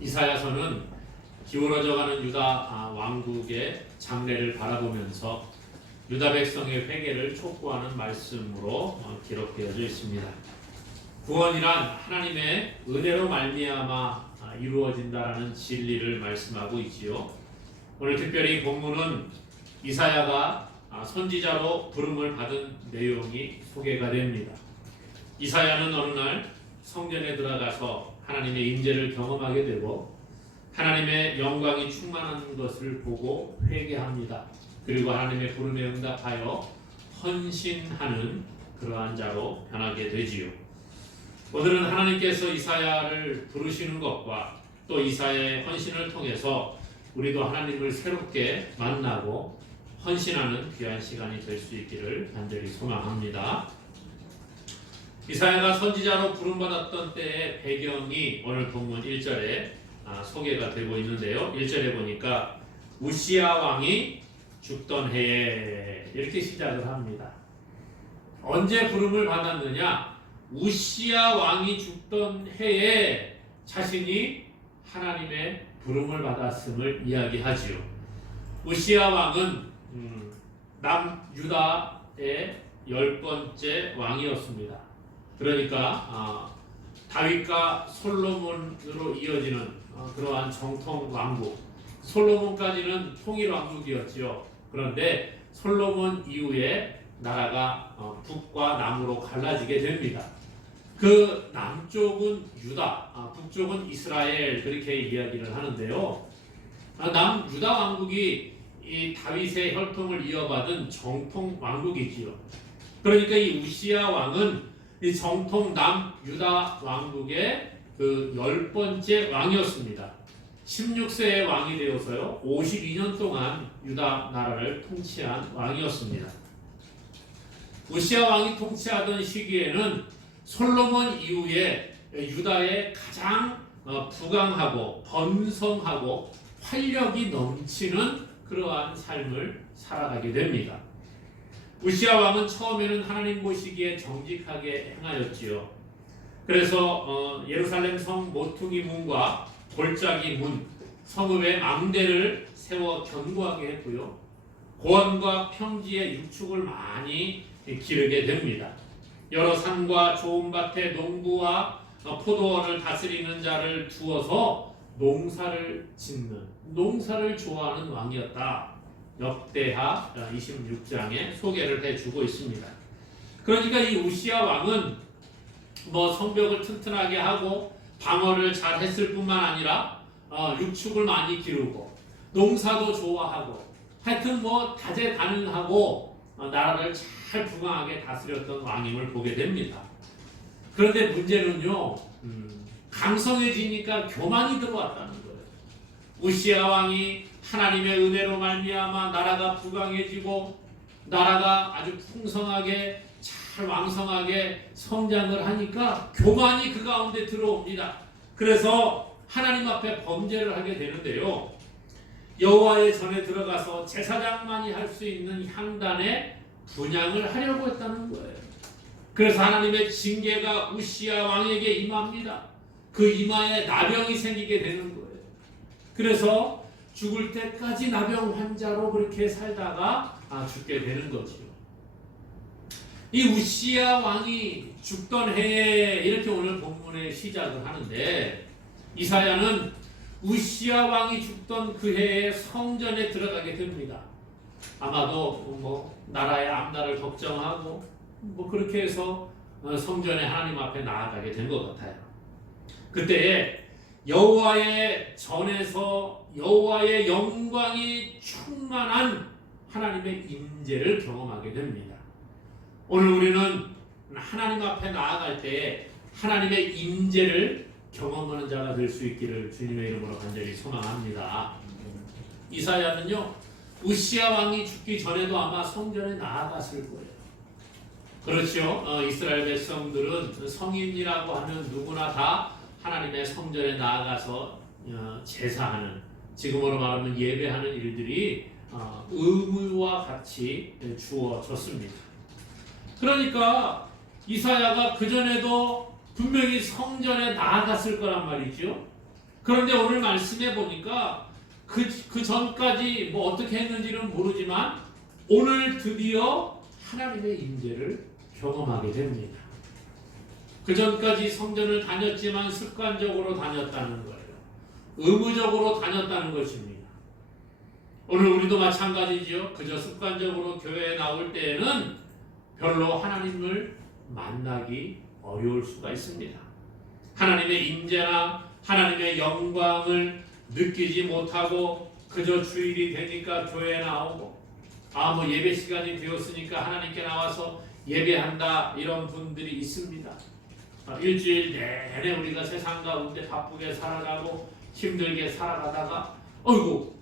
이사야서는 기울어져가는 유다 왕국의 장래를 바라보면서 유다 백성의 회개를 촉구하는 말씀으로 기록되어져 있습니다. 구원이란 하나님의 은혜로 말미암아 이루어진다라는 진리를 말씀하고 있지요. 오늘 특별히 본문은 이사야가 선지자로 부름을 받은 내용이 소개가 됩니다. 이사야는 어느 날 성전에 들어가서 하나님의 임재를 경험하게 되고 하나님의 영광이 충만한 것을 보고 회개합니다. 그리고 하나님의 부름에 응답하여 헌신하는 그러한 자로 변하게 되지요. 오늘은 하나님께서 이사야를 부르시는 것과 또 이사야의 헌신을 통해서 우리도 하나님을 새롭게 만나고 헌신하는 귀한 시간이 될 수 있기를 간절히 소망합니다. 이사야가 선지자로 부름받았던 때의 배경이 오늘 본문 1절에 소개가 되고 있는데요. 1절에 보니까 우시야 왕이 죽던 해에 이렇게 시작을 합니다. 언제 부름을 받았느냐? 우시야 왕이 죽던 해에 자신이 하나님의 부름을 받았음을 이야기하지요. 우시야 왕은 남유다의 10번째 왕이었습니다. 그러니까 다윗과 솔로몬으로 이어지는 그러한 정통 왕국, 솔로몬까지는 통일 왕국이었지요. 그런데 솔로몬 이후에 나라가 북과 남으로 갈라지게 됩니다. 그 남쪽은 유다, 북쪽은 이스라엘, 그렇게 이야기를 하는데요. 남유다 왕국이 이 다윗의 혈통을 이어받은 정통 왕국이지요. 그러니까 이 우시야 왕은 이 정통 남유다 왕국의 그 10번째 왕이었습니다. 16세의 왕이 되어서요 52년 동안 유다 나라를 통치한 왕이었습니다. 우시야 왕이 통치하던 시기에는 솔로몬 이후에 유다의 가장 부강하고 번성하고 활력이 넘치는 그러한 삶을 살아가게 됩니다. 우시야 왕은 처음에는 하나님 보시기에 정직하게 행하였지요. 그래서 예루살렘 성 모퉁이 문과 골짜기 문, 성읍의 망대를 세워 견고하게 했고요. 고원과 평지의 육축을 많이 기르게 됩니다. 여러 산과 좋은 밭에 농부와 포도원을 다스리는 자를 두어서 농사를 짓는, 농사를 좋아하는 왕이었다. 역대하 26장에 소개를 해주고 있습니다. 그러니까 이 우시야 왕은 성벽을 튼튼하게 하고 방어를 잘 했을 뿐만 아니라 육축을 많이 기르고 농사도 좋아하고 하여튼 다재다능하고 나라를 잘 부강하게 다스렸던 왕임을 보게 됩니다. 그런데 문제는요, 강성해지니까 교만이 들어왔다는 거예요. 우시야 왕이 하나님의 은혜로 말미암아 나라가 부강해지고 나라가 아주 풍성하게 잘 왕성하게 성장을 하니까 교만이 그 가운데 들어옵니다. 그래서 하나님 앞에 범죄를 하게 되는데요. 여호와의 전에 들어가서 제사장만이 할 수 있는 향단에 분향을 하려고 했다는 거예요. 그래서 하나님의 징계가 우시야 왕에게 임합니다. 그 이마에 나병이 생기게 되는 거예요. 그래서 죽을 때까지 나병 환자로 그렇게 살다가 죽게 되는 거지요. 이 우시야 왕이 죽던 해에 이렇게 오늘 본문에 시작을 하는데 이사야는 우시야 왕이 죽던 그 해에 성전에 들어가게 됩니다. 아마도 나라의 앞날을 걱정하고 그렇게 해서 성전에 하나님 앞에 나아가게 된 것 같아요. 그때에 여호와의 전에서 여호와의 영광이 충만한 하나님의 임재를 경험하게 됩니다. 오늘 우리는 하나님 앞에 나아갈 때 하나님의 임재를 경험하는 자가 될 수 있기를 주님의 이름으로 간절히 소망합니다. 이사야는요, 우시야 왕이 죽기 전에도 아마 성전에 나아갔을 거예요. 그렇죠. 이스라엘 백성들은 성인이라고 하면 누구나 다 하나님의 성전에 나아가서 제사하는, 지금으로 말하면 예배하는 일들이 의무와 같이 주어졌습니다. 그러니까 이사야가 그전에도 분명히 성전에 나아갔을 거란 말이죠. 그런데 오늘 말씀해 보니까 그 전까지 뭐 어떻게 했는지는 모르지만 오늘 드디어 하나님의 임재를 경험하게 됩니다. 그 전까지 성전을 다녔지만 습관적으로 다녔다는 거예요. 의무적으로 다녔다는 것입니다. 오늘 우리도 마찬가지죠. 그저 습관적으로 교회에 나올 때에는 별로 하나님을 만나기 어려울 수가 있습니다. 하나님의 임재나 하나님의 영광을 느끼지 못하고 그저 주일이 되니까 교회에 나오고 뭐 예배 시간이 되었으니까 하나님께 나와서 예배한다 이런 분들이 있습니다. 일주일 내내 우리가 세상 가운데 바쁘게 살아가고 힘들게 살아가다가 어이구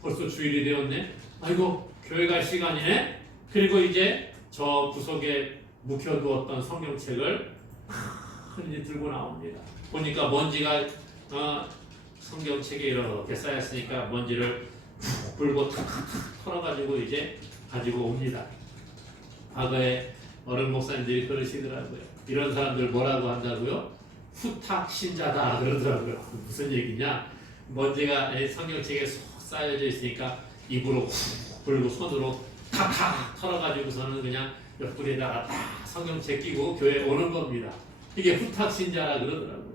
벌써 주일이 되었네. 아이고 교회 갈 시간이네. 그리고 이제 저 구석에 묵혀두었던 성경책을 흔히 들고 나옵니다. 보니까 먼지가 성경책에 이렇게 쌓였으니까 먼지를 푹 불고 탁탁 털어가지고 이제 가지고 옵니다. 과거에 어른 목사님들이 그러시더라고요. 이런 사람들 뭐라고 한다고요? 후탁 신자다 그러더라고요. 무슨 얘기냐? 먼지가 성경책에 쏙 쌓여져 있으니까 입으로 훅 불고 손으로 탁탁 털어가지고서는 그냥 옆구리에다가 딱 성경책 끼고 교회에 오는 겁니다. 이게 후탁 신자라 그러더라고요.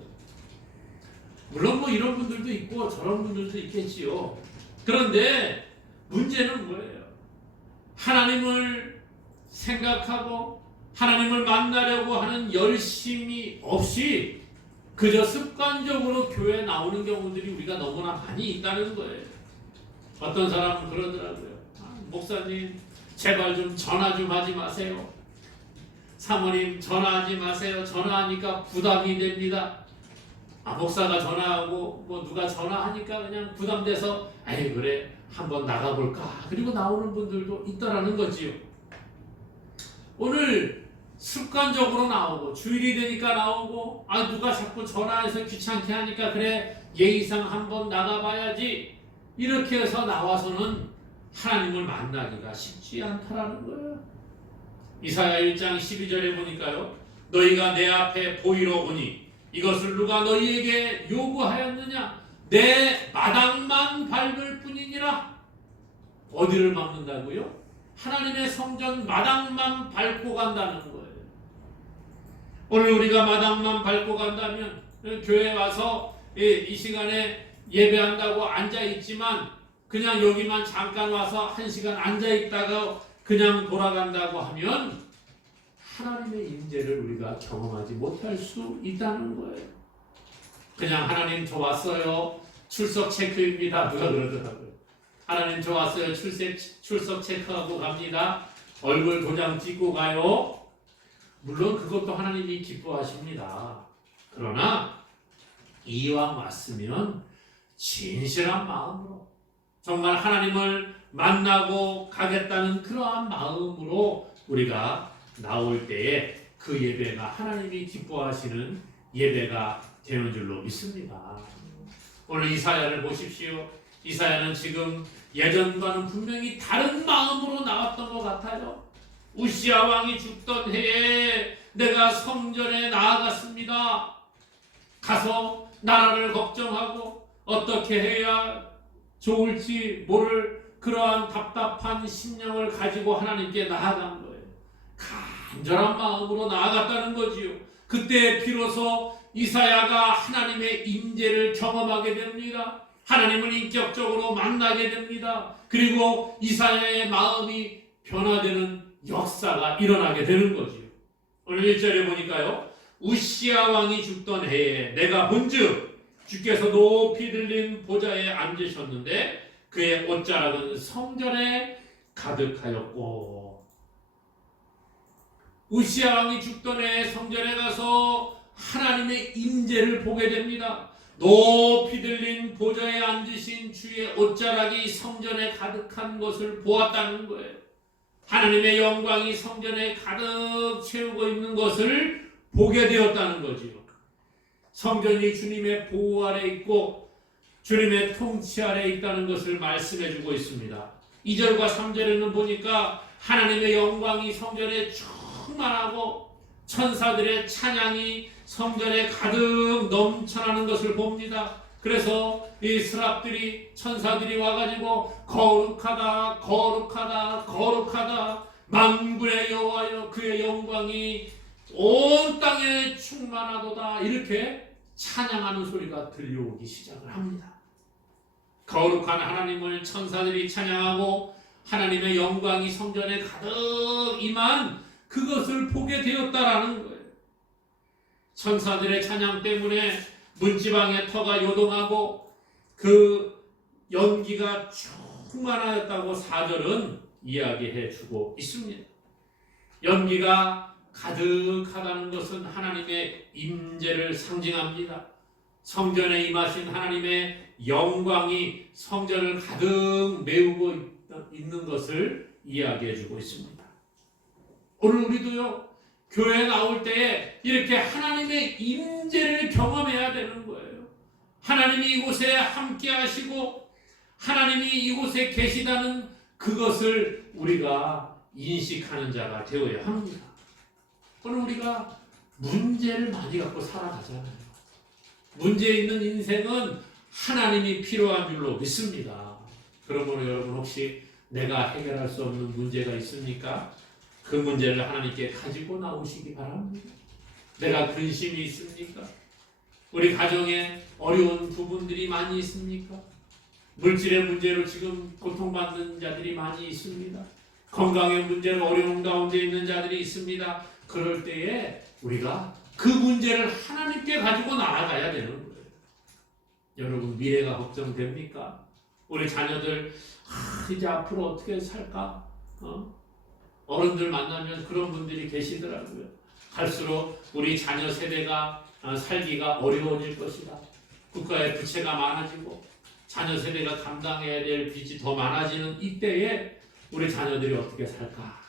물론 뭐 이런 분들도 있고 저런 분들도 있겠지요. 그런데 문제는 뭐예요? 하나님을 생각하고 하나님을 만나려고 하는 열심이 없이 그저 습관적으로 교회에 나오는 경우들이 우리가 너무나 많이 있다는 거예요. 어떤 사람은 그러더라고요. 목사님 제발 좀 전화 좀 하지 마세요. 사모님 전화하지 마세요. 전화하니까 부담이 됩니다. 목사가 전화하고 뭐 누가 전화하니까 그냥 부담돼서 에이 그래 한번 나가볼까. 그리고 나오는 분들도 있다라는 거지요. 오늘 습관적으로 나오고 주일이 되니까 나오고 누가 자꾸 전화해서 귀찮게 하니까 그래 예의상 한번 나가봐야지 이렇게 해서 나와서는 하나님을 만나기가 쉽지 않다라는 거예요. 이사야 1장 12절에 보니까요. 너희가 내 앞에 보이러 오니 이것을 누가 너희에게 요구하였느냐? 내 마당만 밟을 뿐이니라. 어디를 밟는다고요? 하나님의 성전 마당만 밟고 간다는 거예요. 오늘 우리가 마당만 밟고 간다면 교회에 와서 이 시간에 예배한다고 앉아있지만 그냥 여기만 잠깐 와서 1시간 앉아있다가 그냥 돌아간다고 하면 하나님의 임재를 우리가 경험하지 못할 수 있다는 거예요. 그냥 하나님 저 왔어요. 출석 체크입니다. 누가 그러더라고요. 하나님 저 왔어요. 출석 체크하고 갑니다. 얼굴 도장 찍고 가요. 물론 그것도 하나님이 기뻐하십니다. 그러나 이왕 왔으면 진실한 마음으로 정말 하나님을 만나고 가겠다는 그러한 마음으로 우리가 나올 때에 그 예배가 하나님이 기뻐하시는 예배가 되는 줄로 믿습니다. 오늘 이사야를 보십시오. 이사야는 지금 예전과는 분명히 다른 마음으로 나왔던 것 같아요. 우시야 왕이 죽던 해에 내가 성전에 나아갔습니다. 가서 나라를 걱정하고 어떻게 해야 좋을지 모를 그러한 답답한 심령을 가지고 하나님께 나아간 거예요. 간절한 마음으로 나아갔다는 거지요. 그때 비로소 이사야가 하나님의 임재를 경험하게 됩니다. 하나님을 인격적으로 만나게 됩니다. 그리고 이사야의 마음이 변화되는 역사가 일어나게 되는 거지요. 오늘 1절에 보니까요. 우시야 왕이 죽던 해에 내가 본즉 주께서 높이 들린 보좌에 앉으셨는데 그의 옷자락은 성전에 가득하였고. 우시야 왕이 죽던 해에 성전에 가서 하나님의 임재를 보게 됩니다. 높이 들린 보좌에 앉으신 주의 옷자락이 성전에 가득한 것을 보았다는 거예요. 하나님의 영광이 성전에 가득 채우고 있는 것을 보게 되었다는 거지요. 성전이 주님의 보호 아래 있고 주님의 통치 아래 있다는 것을 말씀해 주고 있습니다. 2절과 3절에는 보니까 하나님의 영광이 성전에 충만하고 천사들의 찬양이 성전에 가득 넘쳐나는 것을 봅니다. 그래서 이 스랍들이 천사들이 와가지고 거룩하다 거룩하다 거룩하다 만군의 여호와여 그의 영광이 온 땅에 충만하도다 이렇게 찬양하는 소리가 들려오기 시작을 합니다. 거룩한 하나님을 천사들이 찬양하고 하나님의 영광이 성전에 가득 임한 그것을 보게 되었다라는 거예요. 천사들의 찬양 때문에 문지방의 터가 요동하고 그 연기가 충만하였다고 4절은 이야기해 주고 있습니다. 연기가 가득하다는 것은 하나님의 임재를 상징합니다. 성전에 임하신 하나님의 영광이 성전을 가득 메우고 있는 것을 이야기해 주고 있습니다. 오늘 우리도요 교회에 나올 때에 이렇게 하나님의 임재를 경험해야 되는 거예요. 하나님이 이곳에 함께 하시고 하나님이 이곳에 계시다는 그것을 우리가 인식하는 자가 되어야 합니다. 오늘 우리가 문제를 많이 갖고 살아가잖아요. 문제 있는 인생은 하나님이 필요한 줄로 믿습니다. 그러므로 여러분 혹시 내가 해결할 수 없는 문제가 있습니까? 그 문제를 하나님께 가지고 나오시기 바랍니다. 내가 근심이 있습니까? 우리 가정에 어려운 부분들이 많이 있습니까? 물질의 문제로 지금 고통받는 자들이 많이 있습니다. 건강의 문제로 어려운 가운데 있는 자들이 있습니다. 그럴 때에 우리가 그 문제를 하나님께 가지고 나아가야 되는 거예요. 여러분 미래가 걱정됩니까? 우리 자녀들 이제 앞으로 어떻게 살까? 어른들 만나면 그런 분들이 계시더라고요. 갈수록 우리 자녀 세대가 살기가 어려워질 것이다. 국가의 부채가 많아지고 자녀 세대가 감당해야 될 빚이 더 많아지는 이때에 우리 자녀들이 어떻게 살까?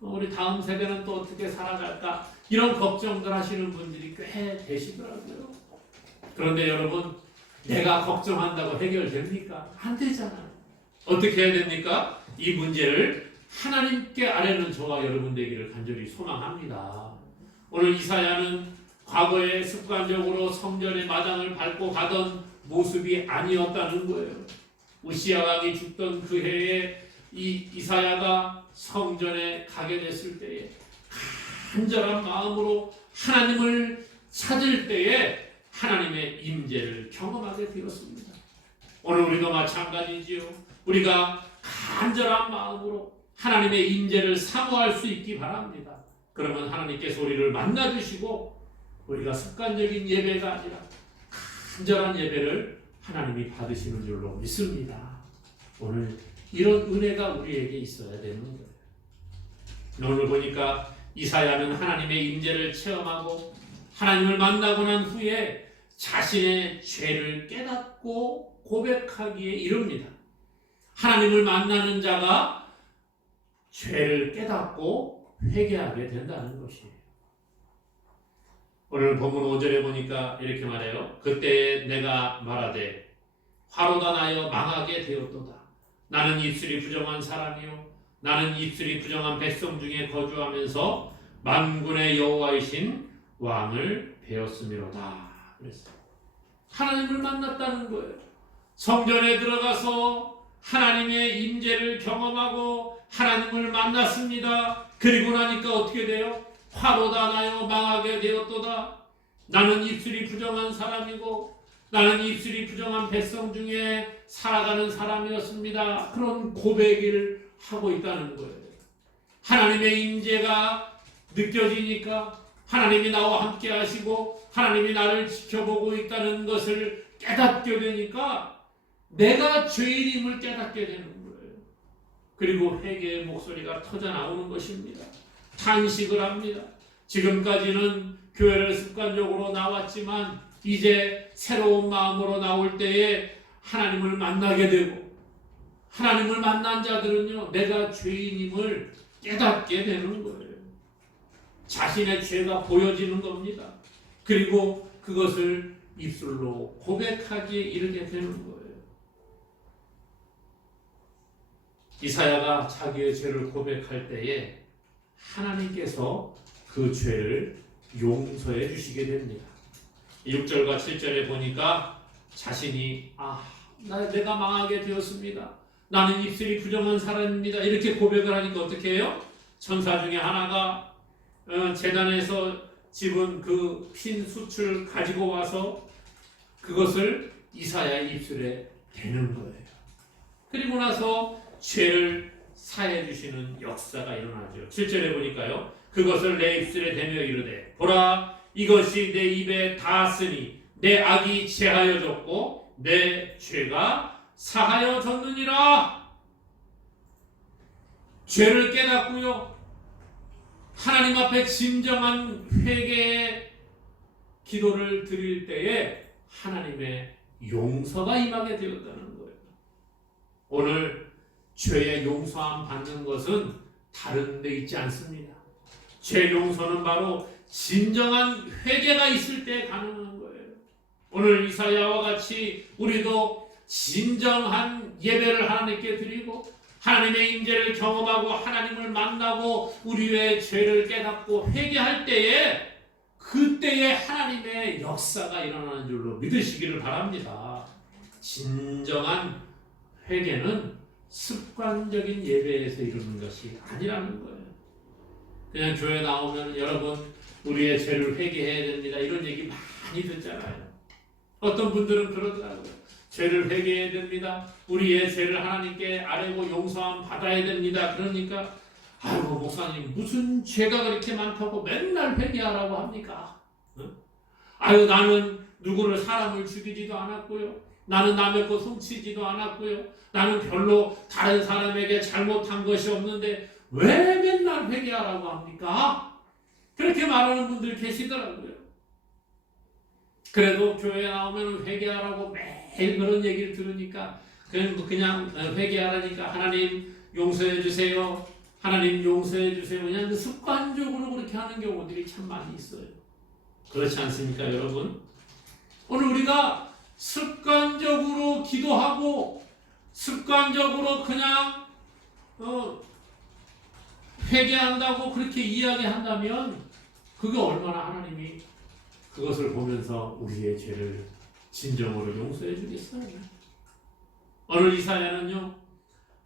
우리 다음 세대는 또 어떻게 살아갈까? 이런 걱정들 하시는 분들이 꽤 되시더라고요. 그런데 여러분 내가 걱정한다고 해결됩니까? 안 되잖아요. 어떻게 해야 됩니까? 이 문제를 하나님께 아뢰는 저와 여러분 되기를 간절히 소망합니다. 오늘 이사야는 과거에 습관적으로 성전의 마당을 밟고 가던 모습이 아니었다는 거예요. 우시야 왕이 죽던 그 해에 이사야가 성전에 가게 됐을 때에 간절한 마음으로 하나님을 찾을 때에 하나님의 임재를 경험하게 되었습니다. 오늘 우리도 마찬가지지요. 우리가 간절한 마음으로 하나님의 임재를 사모할 수 있기 바랍니다. 그러면 하나님께서 우리를 만나주시고 우리가 습관적인 예배가 아니라 간절한 예배를 하나님이 받으시는 줄로 믿습니다. 오늘 이런 은혜가 우리에게 있어야 되는 거예요. 오늘 보니까 이사야는 하나님의 임재를 체험하고 하나님을 만나고 난 후에 자신의 죄를 깨닫고 고백하기에 이릅니다. 하나님을 만나는 자가 죄를 깨닫고 회개하게 된다는 것이에요. 오늘 본문 5절에 보니까 이렇게 말해요. 그때 내가 말하되 화로가 나여 망하게 되었도다. 나는 입술이 부정한 사람이요 나는 입술이 부정한 백성 중에 거주하면서 만군의 여호와이신 왕을 배웠음이로다. 그랬어요. 하나님을 만났다는 거예요. 성전에 들어가서 하나님의 임재를 경험하고 하나님을 만났습니다. 그리고 나니까 어떻게 돼요? 화로다 나여 망하게 되었도다. 나는 입술이 부정한 사람이고 나는 입술이 부정한 백성 중에 살아가는 사람이었습니다. 그런 고백을 하고 있다는 거예요. 하나님의 임재가 느껴지니까 하나님이 나와 함께 하시고 하나님이 나를 지켜보고 있다는 것을 깨닫게 되니까 내가 죄인임을 깨닫게 되는 거예요. 그리고 회개의 목소리가 터져 나오는 것입니다. 탄식을 합니다. 지금까지는 교회를 습관적으로 나왔지만 이제 새로운 마음으로 나올 때에 하나님을 만나게 되고 하나님을 만난 자들은요 내가 죄인임을 깨닫게 되는 거예요. 자신의 죄가 보여지는 겁니다. 그리고 그것을 입술로 고백하기에 이르게 되는 거예요. 이사야가 자기의 죄를 고백할 때에 하나님께서 그 죄를 용서해 주시게 됩니다. 6절과 7절에 보니까 자신이 내가 망하게 되었습니다. 나는 입술이 부정한 사람입니다. 이렇게 고백을 하니까 어떻게 해요? 천사 중에 하나가 제단에서 집은 그 핀 숯을 가지고 와서 그것을 이사야의 입술에 대는 거예요. 그리고 나서 죄를 사해 주시는 역사가 일어나죠. 7절에 보니까요. 그것을 내 입술에 대며 이르되 보라 이것이 내 입에 닿았으니 내 악이 제하여졌고 내 죄가 사하여졌느니라. 죄를 깨닫고요. 하나님 앞에 진정한 회개의 기도를 드릴 때에 하나님의 용서가 임하게 되었다는 거예요. 오늘 죄의 용서함 받는 것은 다른 데 있지 않습니다. 죄 용서는 바로 진정한 회개가 있을 때 가능한 거예요. 오늘 이사야와 같이 우리도 진정한 예배를 하나님께 드리고 하나님의 임재를 경험하고 하나님을 만나고 우리의 죄를 깨닫고 회개할 때에 그때에 하나님의 역사가 일어나는 줄로 믿으시기를 바랍니다. 진정한 회개는 습관적인 예배에서 이루는 것이 아니라는 거예요. 그냥 교회 나오면 여러분 우리의 죄를 회개해야 됩니다. 이런 얘기 많이 듣잖아요. 어떤 분들은 그러더라고요. 죄를 회개해야 됩니다. 우리의 죄를 하나님께 아뢰고 용서함 받아야 됩니다. 그러니까 아이고 목사님 무슨 죄가 그렇게 많다고 맨날 회개하라고 합니까? 아유 나는 누구를 사람을 죽이지도 않았고요. 나는 남의 것 훔치지도 않았고요. 나는 별로 다른 사람에게 잘못한 것이 없는데 왜 맨날 회개하라고 합니까? 그렇게 말하는 분들 계시더라고요. 그래도 교회에 나오면 회개하라고 매일 그런 얘기를 들으니까 그냥 회개하라니까 하나님 용서해 주세요. 하나님 용서해 주세요. 그냥 습관적으로 그렇게 하는 경우들이 참 많이 있어요. 그렇지 않습니까, 여러분? 오늘 우리가 습관적으로 기도하고 습관적으로 그냥 회개한다고 그렇게 이야기한다면 그게 얼마나 하나님이 그것을 보면서 우리의 죄를 진정으로 용서해 주겠어요. 오늘 이사야는요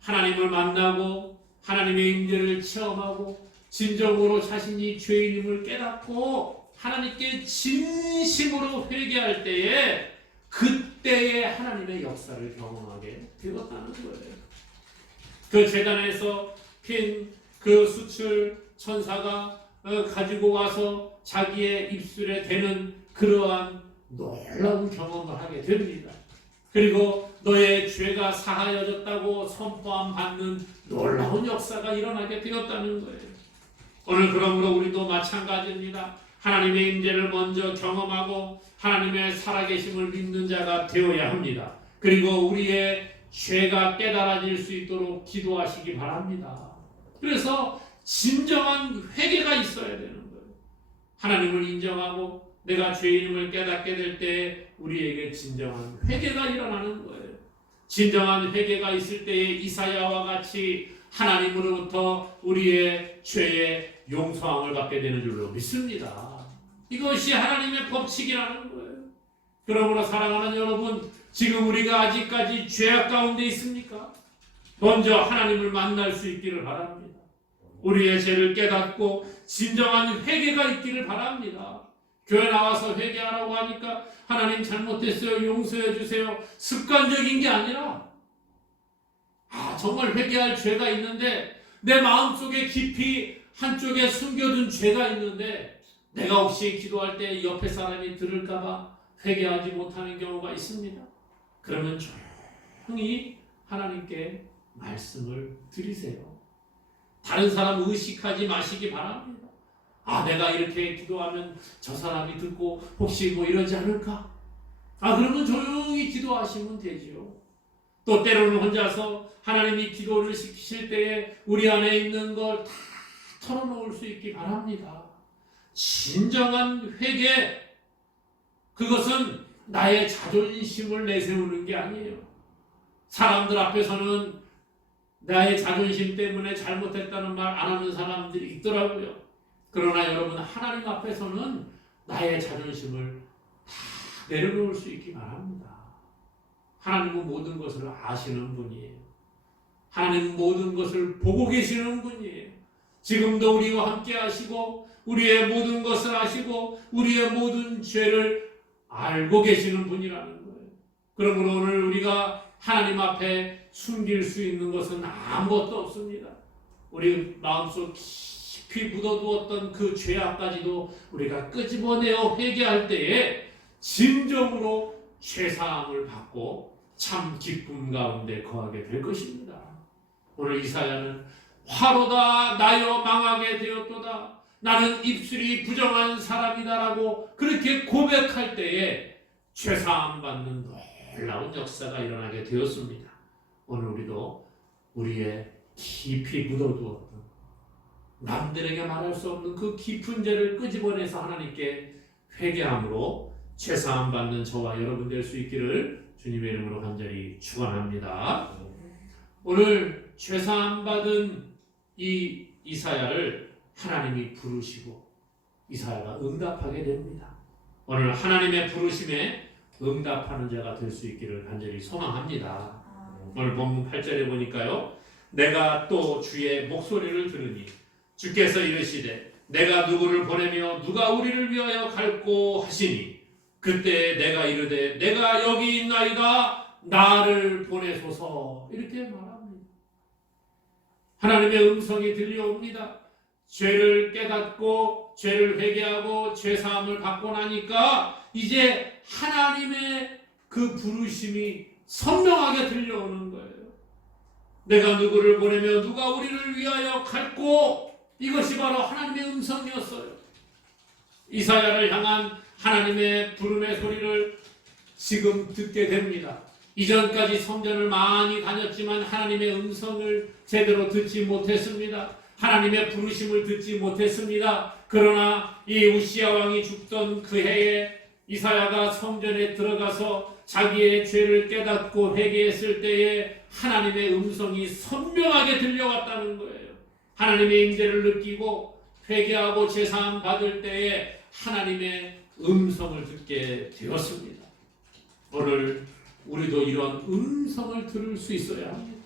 하나님을 만나고 하나님의 임재를 체험하고 진정으로 자신이 죄인임을 깨닫고 하나님께 진심으로 회개할 때에 그때에 하나님의 역사를 경험하게 되었다는 거예요. 그 제단에서 핀 그 숯을 천사가 가지고 와서 자기의 입술에 대는 그러한 놀라운 경험을 하게 됩니다. 그리고 너의 죄가 사하여졌다고 선포함 받는 놀라운 역사가 일어나게 되었다는 거예요. 오늘 그러므로 우리도 마찬가지입니다. 하나님의 임재를 먼저 경험하고 하나님의 살아계심을 믿는 자가 되어야 합니다. 그리고 우리의 죄가 깨달아질 수 있도록 기도하시기 바랍니다. 그래서 진정한 회개가 있어야 되는 거예요. 하나님을 인정하고 내가 죄인임을 깨닫게 될 때 우리에게 진정한 회개가 일어나는 거예요. 진정한 회개가 있을 때에 이사야와 같이 하나님으로부터 우리의 죄의 용서함을 받게 되는 줄로 믿습니다. 이것이 하나님의 법칙이라는 거예요. 그러므로 사랑하는 여러분, 지금 우리가 아직까지 죄악 가운데 있습니까? 먼저 하나님을 만날 수 있기를 바랍니다. 우리의 죄를 깨닫고 진정한 회개가 있기를 바랍니다. 교회 나와서 회개하라고 하니까 하나님 잘못했어요. 용서해 주세요. 습관적인 게 아니라 정말 회개할 죄가 있는데 내 마음속에 깊이 한쪽에 숨겨둔 죄가 있는데 내가 혹시 기도할 때 옆에 사람이 들을까 봐 회개하지 못하는 경우가 있습니다. 그러면 조용히 하나님께 말씀을 드리세요. 다른 사람 의식하지 마시기 바랍니다. 내가 이렇게 기도하면 저 사람이 듣고 혹시 뭐 이러지 않을까? 그러면 조용히 기도하시면 되지요. 또 때로는 혼자서 하나님이 기도를 시키실 때에 우리 안에 있는 걸 다 털어놓을 수 있기 바랍니다. 진정한 회개, 그것은 나의 자존심을 내세우는 게 아니에요. 사람들 앞에서는 나의 자존심 때문에 잘못했다는 말 안 하는 사람들이 있더라고요. 그러나 여러분, 하나님 앞에서는 나의 자존심을 다 내려놓을 수 있기 바랍니다. 하나님은 모든 것을 아시는 분이에요. 하나님은 모든 것을 보고 계시는 분이에요. 지금도 우리와 함께 하시고 우리의 모든 것을 아시고 우리의 모든 죄를 알고 계시는 분이라는 거예요. 그러므로 오늘 우리가 하나님 앞에 숨길 수 있는 것은 아무것도 없습니다. 우리 마음속 깊이 묻어두었던 그 죄악까지도 우리가 끄집어내어 회개할 때에 진정으로 죄사함을 받고 참 기쁨 가운데 거하게 될 것입니다. 오늘 이사야는 화로다 나여 망하게 되었도다. 나는 입술이 부정한 사람이다라고 그렇게 고백할 때에 죄사함 받는 놀라운 역사가 일어나게 되었습니다. 오늘 우리도 우리의 깊이 묻어두었던 남들에게 말할 수 없는 그 깊은 죄를 끄집어내서 하나님께 회개함으로 죄사함 받는 저와 여러분 될 수 있기를 주님의 이름으로 간절히 축원합니다. 오늘 죄사함 받은 이 이사야를 하나님이 부르시고 이사야가 응답하게 됩니다. 오늘 하나님의 부르심에 응답하는 자가 될 수 있기를 간절히 소망합니다. 오늘 본문 8절에 보니까요. 내가 또 주의 목소리를 들으니 주께서 이르시되 내가 누구를 보내며 누가 우리를 위하여 갈꼬 하시니 그때 내가 이르되 내가 여기 있나이다 나를 보내소서 이렇게 말합니다. 하나님의 음성이 들려옵니다. 죄를 깨닫고 죄를 회개하고 죄사함을 받고 나니까 이제 하나님의 그 부르심이 선명하게 들려오는 거예요. 내가 누구를 보내며 누가 우리를 위하여 갈꼬 이것이 바로 하나님의 음성이었어요. 이사야를 향한 하나님의 부름의 소리를 지금 듣게 됩니다. 이전까지 성전을 많이 다녔지만 하나님의 음성을 제대로 듣지 못했습니다. 하나님의 부르심을 듣지 못했습니다. 그러나 이 우시야 왕이 죽던 그 해에 이사야가 성전에 들어가서 자기의 죄를 깨닫고 회개했을 때에 하나님의 음성이 선명하게 들려왔다는 거예요. 하나님의 임재를 느끼고 회개하고 제사함 받을 때에 하나님의 음성을 듣게 되었습니다. 오늘 우리도 이런 음성을 들을 수 있어야 합니다.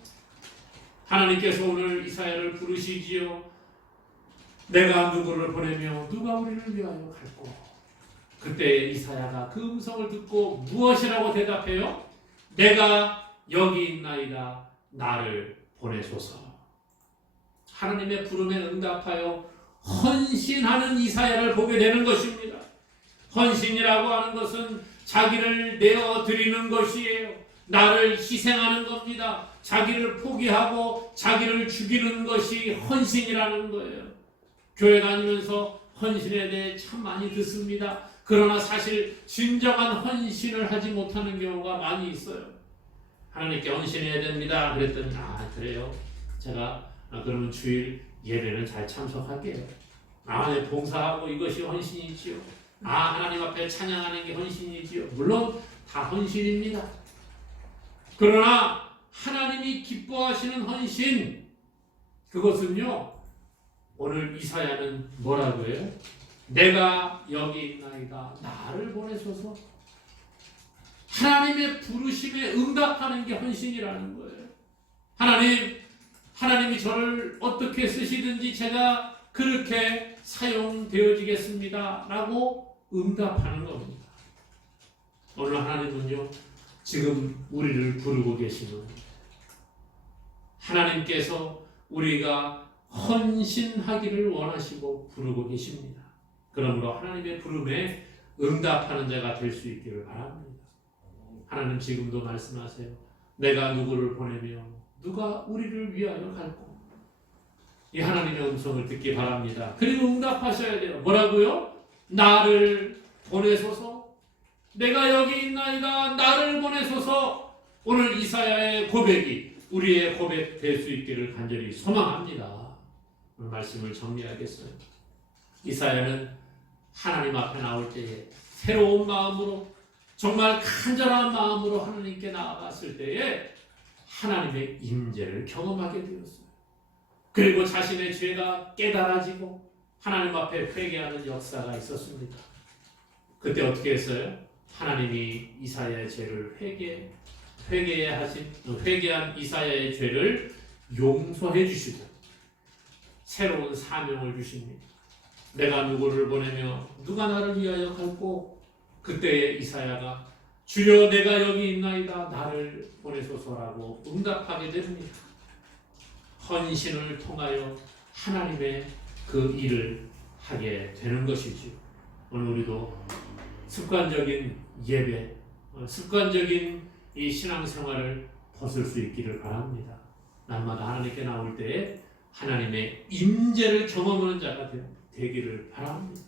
하나님께서 오늘 이사야를 부르시지요. 내가 누구를 보내며 누가 우리를 위하여 갈꼬. 그때 이사야가 그 음성을 듣고 무엇이라고 대답해요? 내가 여기 있나이다 나를 보내소서. 하나님의 부름에 응답하여 헌신하는 이사야를 보게 되는 것입니다. 헌신이라고 하는 것은 자기를 내어드리는 것이에요. 나를 희생하는 겁니다. 자기를 포기하고 자기를 죽이는 것이 헌신이라는 거예요. 교회 다니면서 헌신에 대해 참 많이 듣습니다. 그러나 사실 진정한 헌신을 하지 못하는 경우가 많이 있어요. 하나님께 헌신해야 됩니다. 그랬더니 그래요. 제가 그러면 주일 예배는 잘 참석할게요. 네, 봉사하고 이것이 헌신이지요. 하나님 앞에 찬양하는 게 헌신이지요. 물론 다 헌신입니다. 그러나 하나님이 기뻐하시는 헌신, 그것은요, 오늘 이사야는 뭐라고 해요? 내가 여기 있나이다 나를 보내소서. 하나님의 부르심에 응답하는 게 헌신이라는 거예요. 하나님이 저를 어떻게 쓰시든지 제가 그렇게 사용되어지겠습니다 라고 응답하는 겁니다. 오늘 하나님은요 지금 우리를 부르고 계시는 하나님께서 우리가 헌신하기를 원하시고 부르고 계십니다. 그러므로 하나님의 부름에 응답하는 자가 될 수 있기를 바랍니다. 하나님 지금도 말씀하세요. 내가 누구를 보내며 누가 우리를 위하여 갈꼬. 이 하나님의 음성을 듣기 바랍니다. 그리고 응답하셔야 돼요. 뭐라고요? 나를 보내소서. 내가 여기 있나이다 나를 보내소서. 오늘 이사야의 고백이 우리의 고백 될 수 있기를 간절히 소망합니다. 오늘 말씀을 정리하겠어요. 이사야는 하나님 앞에 나올 때에 새로운 마음으로 정말 간절한 마음으로 하나님께 나아갔을 때에 하나님의 임재를 경험하게 되었어요. 그리고 자신의 죄가 깨달아지고 하나님 앞에 회개하는 역사가 있었습니다. 그때 어떻게 했어요? 하나님이 이사야의 죄를 회개한 이사야의 죄를 용서해 주시고 새로운 사명을 주십니다. 내가 누구를 보내며 누가 나를 위하여 갈고? 그때의 이사야가 주여 내가 여기 있나이다 나를 보내소서라고 응답하게 됩니다. 헌신을 통하여 하나님의 그 일을 하게 되는 것이지요. 오늘 우리도 습관적인 예배, 습관적인 이 신앙생활을 벗을 수 있기를 바랍니다. 날마다 하나님께 나올 때에 하나님의 임재를 경험하는 자가 되기를 바랍니다.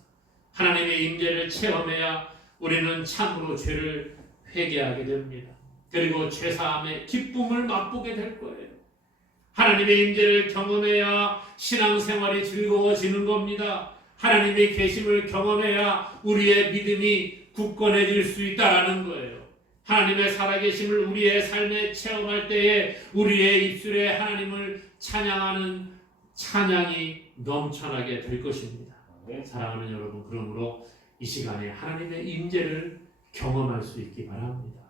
하나님의 임재를 체험해야 우리는 참으로 죄를 회개하게 됩니다. 그리고 죄사함의 기쁨을 맛보게 될 거예요. 하나님의 임재를 경험해야 신앙생활이 즐거워지는 겁니다. 하나님의 계심을 경험해야 우리의 믿음이 굳건해질 수 있다라는 거예요. 하나님의 살아계심을 우리의 삶에 체험할 때에 우리의 입술에 하나님을 찬양하는 찬양이 넘쳐나게 될 것입니다. 사랑하는 여러분, 그러므로 이 시간에 하나님의 임재를 경험할 수 있기 바랍니다.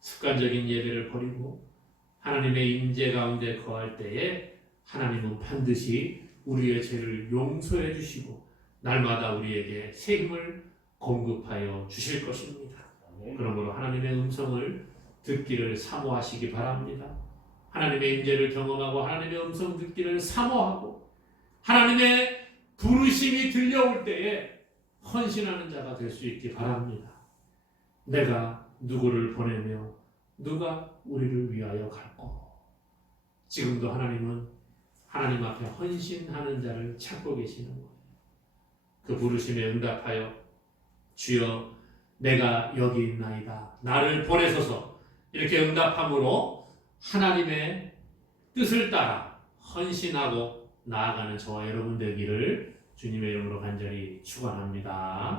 습관적인 예배를 버리고 하나님의 임재 가운데 거할 때에 하나님은 반드시 우리의 죄를 용서해 주시고 날마다 우리에게 새 힘을 공급하여 주실 것입니다. 그러므로 하나님의 음성을 듣기를 사모하시기 바랍니다. 하나님의 임재를 경험하고 하나님의 음성 듣기를 사모하고 하나님의 부르심이 들려올 때에 헌신하는 자가 될 수 있기 바랍니다. 내가 누구를 보내며 누가 우리를 위하여 갈고? 지금도 하나님은 하나님 앞에 헌신하는 자를 찾고 계시는 거예요. 그 부르심에 응답하여 주여 내가 여기 있나이다 나를 보내소서 이렇게 응답함으로 하나님의 뜻을 따라 헌신하고 나아가는 저와 여러분 되기를 주님의 이름으로 간절히 축원합니다.